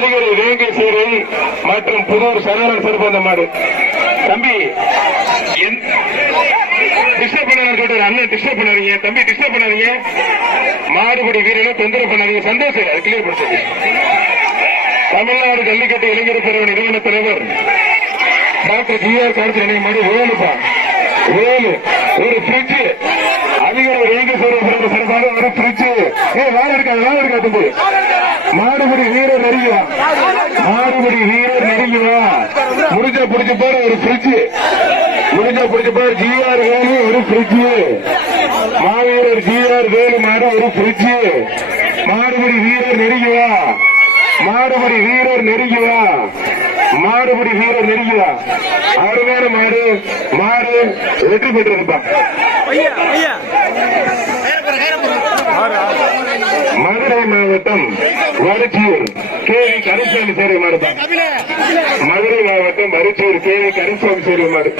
அதிகாரி வேங்கை சீரை மற்றும் புதூர் சரவணன் சிறப்பு மாடு. தம்பி டிஸ்டர்ப் பண்ணாரு சொல்றாரு அண்ணன் டிஸ்டர்ப் பண்ணாதீங்க. தம்பி டிஸ்டர்ப் பண்ணாதீங்க. மாடுபடி வீரர்கள் தொந்தரவு பண்ணாதீங்க. சந்தோஷம். அது கிளியர் பண்ணுறது தமிழ்நாடு ஜல்லிக்கட்டு இளைஞர் பிரிவு நிறுவன தலைவர் டாக்டர் ஜி ஆர் கார்த்திகை மாதிரி வேலுப்பா வேலு ஒரு ஃப்ரிட்ஜ் அதிகாரி வேங்கை சீரை ஒரு ஏ வேலை இருக்காது வேலை இருக்காது மாடுபடி வீரர் நெருங்குவா. மாடுபடி வீரர் நெருங்குவா. முடிஞ்ச பிடிச்ச போற ஒரு ஃப்ரிட்ஜ் முடிஞ்ச பிடிச்ச போற ஜிஆர் வேலு ஒரு பிரிட்ஜ் மாவீரர் ஜிஆர் வேலு மாடு ஒரு பிரிட்ஜ் மாடுபடி வீரர் நெருங்குவா. மாடுபடி வீரர் நெருங்குவா. மாடுபடி வீரர் நெருங்குவா. அருமையான மாடு. மாடு வெற்றி பெற்றிருப்பா மதுரை மாவட்டம் வரிச்சியூர் கேவி கருசாமி சேரி மாடுதான். மதுரை மாவட்டம் வரிச்சியூர் கேவி கருசாமி சேரி மாடு.